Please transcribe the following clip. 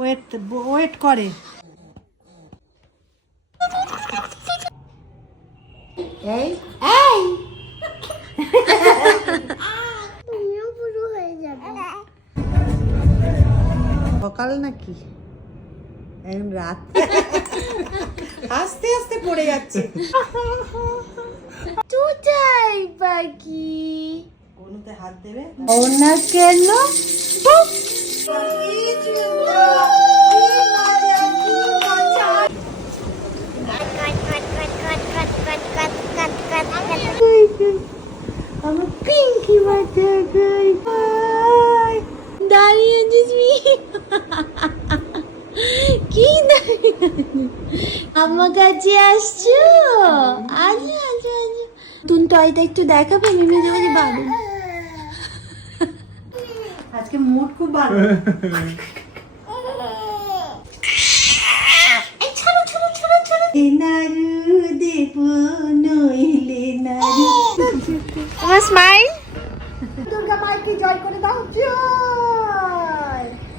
Wait wait করে। এই এই তুমিও পুরো হয়ে যাবে। সকাল নাকি এখন রাত? আস্তে আস্তে পড়ে যাচ্ছে। চুটাই পাখি কোনতে হাত দেবে ওনা কেন আমার পিঙ্কি বাচ্চা দাঁড়িয়ে আছিস কি আমার কাছে আসছো? আজো আজো আজো তুমি টয়টা একটু দেখাবে মিমি দেবে বাবু। আজকে মুড খুব ভালো। নারু দেব নইলে নারু। আমার স্মাইল দুর্গা মাকে জয় করে দাও জয়।